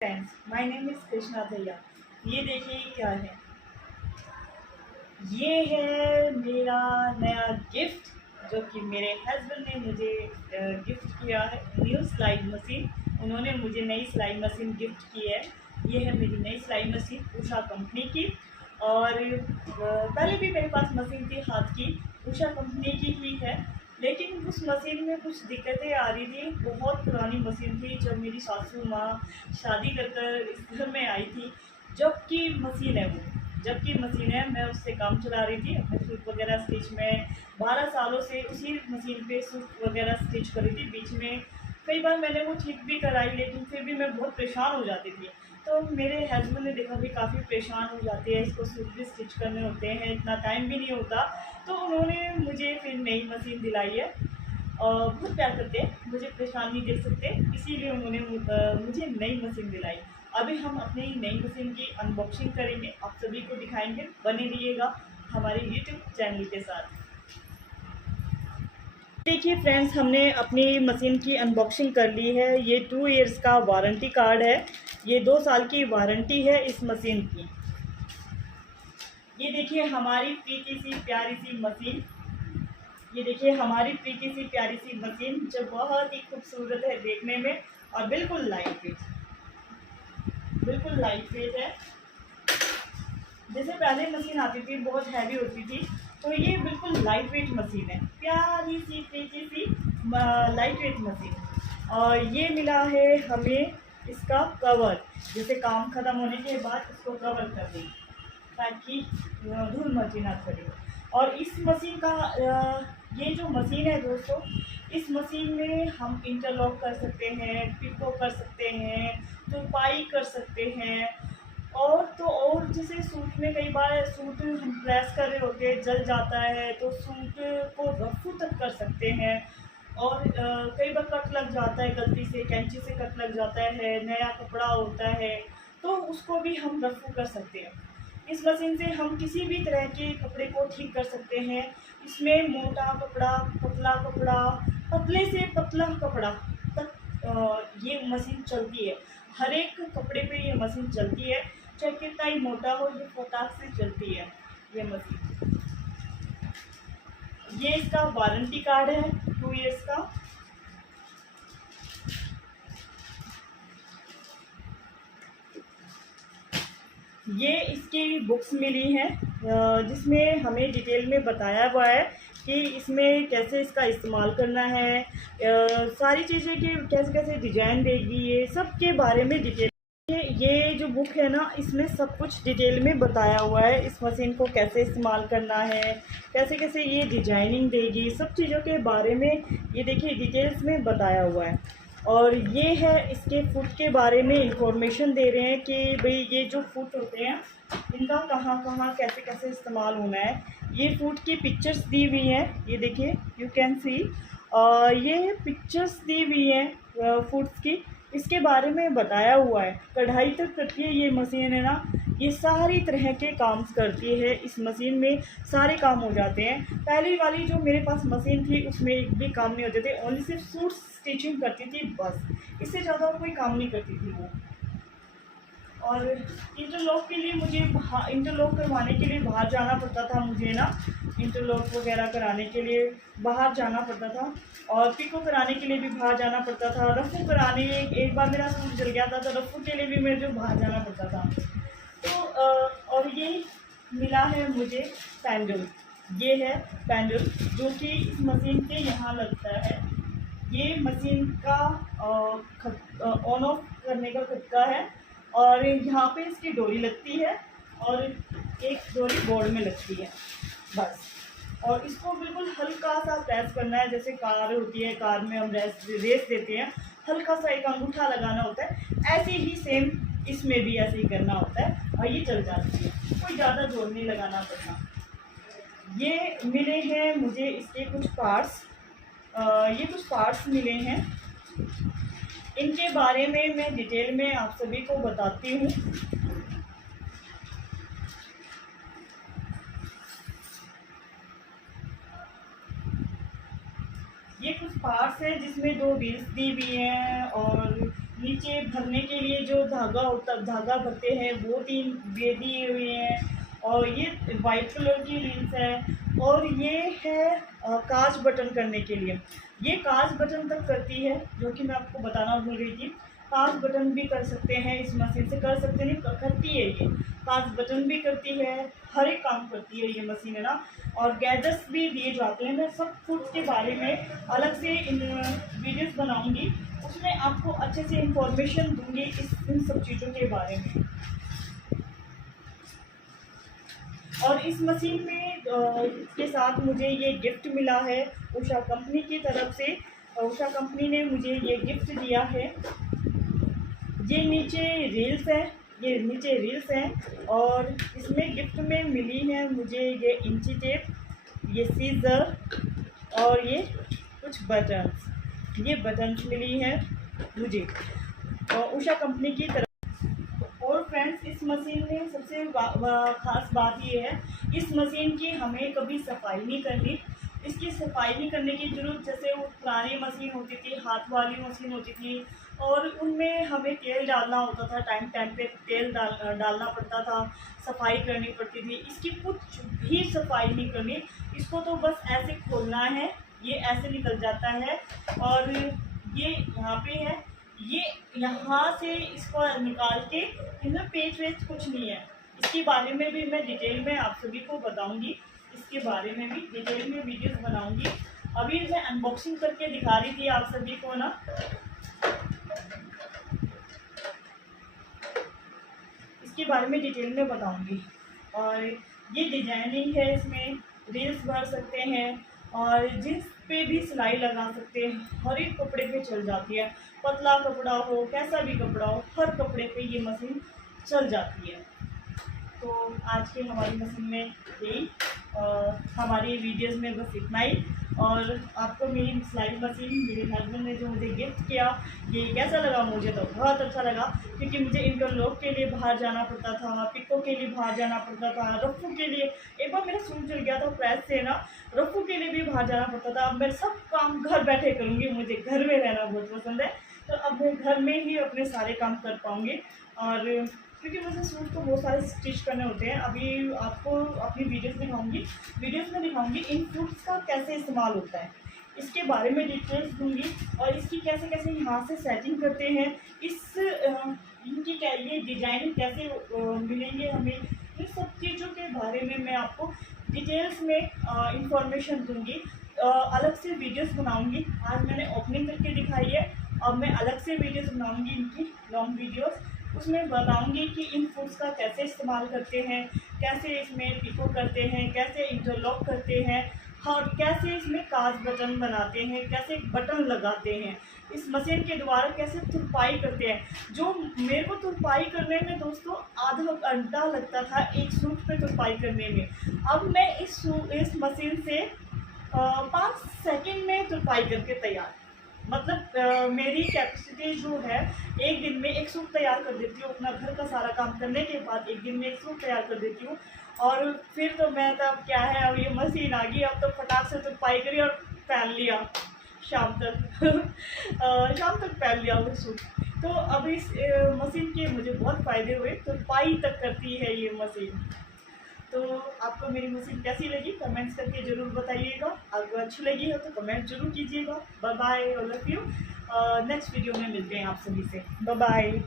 Friends, my name is Krishna भैया। ये देखिए क्या है। ये है मेरा नया गिफ्ट जो कि मेरे हस्बैंड ने मुझे गिफ्ट किया है। न्यू सिलाई मशीन, उन्होंने मुझे नई सिलाई मशीन गिफ्ट की है। ये है मेरी नई सिलाई मशीन उषा कंपनी की। और पहले भी मेरे पास मशीन थी हाथ की, उषा कंपनी की ही है। लेकिन उस मशीन में कुछ दिक्कतें आ रही थी। बहुत पुरानी मशीन थी जब मेरी सासू माँ शादी कर कर इस घर में आई थी। जबकि मशीन है वो, जबकि मशीन है, मैं उससे काम चला रही थी अपने सूट वगैरह स्टिच में। 12 सालों से उसी मशीन पे सूट वगैरह स्टिच कर रही थी। बीच में कई बार मैंने वो ठीक भी कराई, लेकिन फिर भी मैं बहुत परेशान हो जाती थी। तो मेरे हस्बैंड ने देखा भी काफ़ी परेशान हो जाती है, इसको सूट भी स्टिच करने होते हैं, इतना टाइम भी नहीं होता। तो उन्होंने मुझे फिर नई मशीन दिलाई है। और बहुत प्यार करते हैं, मुझे परेशान नहीं देख सकते, इसीलिए उन्होंने मुझे नई मशीन दिलाई। अभी हम अपनी नई मशीन की अनबॉक्सिंग करेंगे, आप सभी को दिखाएंगे। बने रहिएगा हमारे यूट्यूब चैनल के साथ। देखिए फ्रेंड्स, हमने अपनी मशीन की अनबॉक्सिंग कर ली है। ये 2 इयर्स का वारंटी कार्ड है। ये 2 साल की वारंटी है इस मशीन की। ये देखिए हमारी प्रीति सी प्यारी सी मशीन। ये देखिए हमारी प्रीति सी प्यारी सी मशीन जो बहुत ही खूबसूरत है देखने में, और बिल्कुल लाइट वेट, बिल्कुल लाइट वेट है। जैसे पहले मशीन आती थी बहुत हैवी होती थी, तो ये बिल्कुल लाइट वेट मशीन है, प्यारी सी प्रीति सी लाइट वेट मशीन। और ये मिला है हमें इसका कवर, जैसे काम ख़त्म होने के बाद इसको कवर कर दें ताकि धूल मची ना चले। और इस मशीन का ये जो मशीन है दोस्तों, इस मशीन में हम इंटरलॉक कर सकते हैं, पिको कर सकते हैं, तुरपाई कर सकते हैं। और तो और जैसे सूट में कई बार सूट हम प्रेस कर रहे होते हैं, जल जाता है, तो सूट को रफू तक कर सकते हैं। और कई बार कट लग जाता है, गलती से कैंची से कट लग जाता है, नया कपड़ा होता है, तो उसको भी हम रफू कर सकते हैं। इस मशीन से हम किसी भी तरह के कपड़े को ठीक कर सकते हैं। इसमें मोटा कपड़ा, पतला कपड़ा, पतले से पतला कपड़ा तक ये मशीन चलती है। हर एक कपड़े पे ये मशीन चलती है, चाहे कितना ही मोटा हो, ये फटाक से चलती है ये मशीन। ये इसका वारंटी कार्ड है 2 इयर्स का। ये इसकी बुक्स मिली हैं जिसमें हमें डिटेल में बताया हुआ है कि इसमें कैसे इसका इस्तेमाल करना है, सारी चीज़ें कि कैसे कैसे डिजाइन देगी, ये सब के बारे में डिटेल। ये जो बुक है ना, इसमें सब कुछ डिटेल में बताया हुआ है, इस मशीन को कैसे इस्तेमाल करना है, कैसे कैसे ये डिजाइनिंग देगी, सब चीज़ों के बारे में ये देखिए डिटेल्स में बताया हुआ है। और ये है इसके फुट के बारे में इंफॉर्मेशन दे रहे हैं कि भाई ये जो फुट होते हैं इनका कहाँ कहाँ कैसे कैसे इस्तेमाल होना है। ये फुट की पिक्चर्स दी हुई हैं, ये देखिए यू कैन सी। ये पिक्चर्स दी हुई हैं फुट्स की, इसके बारे में बताया हुआ है। कढ़ाई तक करती है ये मशीन है ना, ये सारी तरह के काम करती है। इस मशीन में सारे काम हो जाते हैं। पहली वाली जो मेरे पास मशीन थी उसमें एक भी काम नहीं होते थे, ओनली सिर्फ सूट स्टिचिंग करती थी बस, इससे ज़्यादा और कोई काम नहीं करती थी वो। और इंटरलॉक के लिए मुझे इंटरलॉक करवाने के लिए बाहर जाना पड़ता था मुझे ना, इंटरलॉक वगैरह कराने के लिए बाहर जाना पड़ता था, और पिको कराने के लिए भी बाहर जाना पड़ता था, रफू कराने एक बार मेरा सूट जल गया था तो रफू के लिए भी मुझे बाहर जाना पड़ता था। तो और ये मिला है मुझे पैंडल। ये है पैंडल जो कि इस मशीन के यहाँ लगता है। ये मशीन का ऑन ऑफ करने का खटका है, और यहाँ पे इसकी डोरी लगती है, और एक डोरी बोर्ड में लगती है बस। और इसको बिल्कुल हल्का सा प्रेस करना है, जैसे कार होती है, कार में हम रेस देते हैं, हल्का सा एक अंगूठा लगाना होता है, ऐसे ही सेम इसमें भी ऐसे ही करना होता है, और ये चल जाती है, कोई ज़्यादा जोर नहीं लगाना पड़ता। ये मिले हैं मुझे इसके कुछ पार्ट्स, ये कुछ पार्ट्स मिले हैं, इनके बारे में मैं डिटेल में आप सभी को बताती हूँ। ये कुछ पार्ट्स हैं जिसमें 2 व्हील्स दी हुई हैं, और नीचे भरने के लिए जो धागा होता धागा भरते हैं वो 3 दिए हुए हैं। और ये वाइट कलर की रील्स है। और ये है काज बटन करने के लिए। ये काज बटन तक करती है, जो कि मैं आपको बताना भूल रही थी। काज बटन भी कर सकते हैं, इस मशीन से कर सकते नहीं, करती है ये। काज बटन भी करती है, हर एक काम करती है ये मशीन, है ना। और गैजेट्स भी दिए जाते हैं। मैं सब कुछ के बारे में अलग से वीडियोस बनाऊंगी, उसमें आपको अच्छे से इंफॉर्मेशन दूंगी इन सब चीज़ों के बारे में। और इस मशीन में के साथ मुझे ये गिफ्ट मिला है उषा कंपनी की तरफ से। उषा कंपनी ने मुझे ये गिफ्ट दिया है। ये नीचे रील्स हैं और इसमें गिफ्ट में मिली है मुझे ये इंची टेप, ये सीजर और ये कुछ बटन्स मिली हैं मुझे और उषा कंपनी की तरफ। और फ्रेंड्स, इस मशीन में सबसे खास बात ये है, इस मशीन की हमें कभी सफाई नहीं करनी। इसकी सफाई नहीं करने की जरूरत, जैसे वो पुरानी मशीन होती थी, हाथ वाली मशीन होती थी, और उनमें हमें तेल डालना होता था, टाइम टाइम पे तेल डालना पड़ता था, सफाई करनी पड़ती थी। इसकी कुछ भी सफाई नहीं करनी, इसको तो बस ऐसे खोलना है, ये ऐसे निकल जाता है। और ये यहाँ पे है, ये यहाँ से इसको निकाल के, इनमें पेच वेच कुछ नहीं है। इसके बारे में भी मैं डिटेल में आप सभी को बताऊंगी, इसके बारे में भी डिटेल में वीडियोस बनाऊंगी। अभी मैं अनबॉक्सिंग करके दिखा रही थी आप सभी को ना। इसके बारे में डिटेल में बताऊंगी। और ये डिजाइनिंग है, इसमें रील्स भर सकते हैं और जिस पे भी सिलाई लगा सकते हैं, हर एक कपड़े पे चल जाती है। पतला कपड़ा हो, कैसा भी कपड़ा हो, हर कपड़े पे ये मशीन चल जाती है। तो आज की हमारी मशीन में यही, हमारी वीडियोस में बस इतना ही। और आपको मेरी सिलाई मशीन मेरे हस्बैंड ने जो मुझे गिफ्ट किया, ये कैसा लगा? मुझे तो बहुत अच्छा लगा, क्योंकि मुझे इंटरलॉक के लिए बाहर जाना पड़ता था, पिको के लिए बाहर जाना पड़ता था, रफ़ू के लिए एक बार मेरा सूट चल गया था प्रेस से ना, रफ़ू के लिए भी बाहर जाना पड़ता था। अब मैं सब काम घर बैठे करूँगी, मुझे घर में रहना बहुत पसंद है, तो अब मैं घर में ही अपने सारे काम कर पाऊँगी। और क्योंकि मुझे सूट तो बहुत सारे स्टिच करने होते हैं। अभी आपको अपनी वीडियोस में दिखाऊंगी इन फ्रूट्स का कैसे इस्तेमाल होता है, इसके बारे में डिटेल्स दूंगी। और इसकी कैसे कैसे यहाँ से सेटिंग करते हैं, इनकी क्या ये डिजाइन कैसे मिलेंगे हमें, इन सब चीज़ों के बारे में मैं आपको डिटेल्स में इंफॉर्मेशन दूंगी। अलग से वीडियोस बनाऊंगी। आज मैंने ओपनिंग करके दिखाई है, अब मैं अलग से वीडियोस बनाऊंगी, इनकी लॉन्ग वीडियोस, उसमें बताऊंगी कि इन फूड्स का कैसे इस्तेमाल करते हैं, कैसे इसमें पिको करते हैं, कैसे इंटरलॉक करते हैं, और कैसे इसमें काज बटन बनाते हैं, कैसे बटन लगाते हैं, इस मशीन के द्वारा कैसे तुरपाई करते हैं। जो मेरे को तुरपाई करने में दोस्तों आधा घंटा लगता था एक सूट पे तुरपाई करने में, अब मैं इस मशीन से 5 सेकंड में तुरपाई करके तैयार। मतलब मेरी कैपेसिटी जो है, एक दिन में एक सूट तैयार कर देती हूँ। अपना घर का सारा काम करने के बाद एक दिन में एक सूट तैयार कर देती हूँ। और फिर तो मैं तब क्या है, अब ये मशीन आ गई, अब तो फटाक से तुरपाई करी और पहन लिया शाम तक शाम तक पहन लिया वो सूट। तो अब इस मशीन के मुझे बहुत फ़ायदे हुए, तुरपाई तक करती है ये मशीन। तो आपको मेरी मशीन कैसी लगी कमेंट्स करके ज़रूर बताइएगा। अगर अच्छी लगी हो तो कमेंट जरूर कीजिएगा। Bye bye, all of you. Next video में मिलते हैं आप सभी से। Bye bye.